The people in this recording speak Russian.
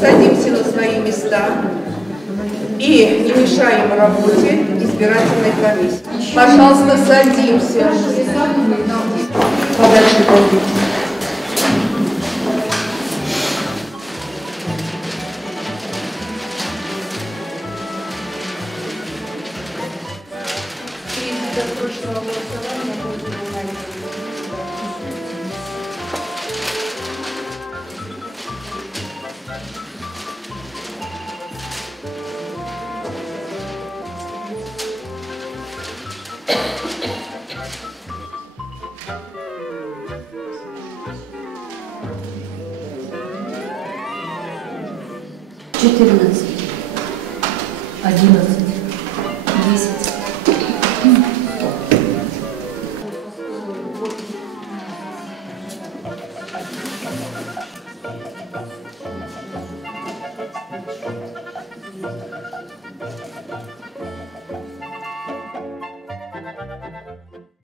Садимся на свои места и не мешаем работе избирательной комиссии. Пожалуйста, садимся. Подальше пойдите. Досрочного голосования будет выполнять. Четырнадцать. 11.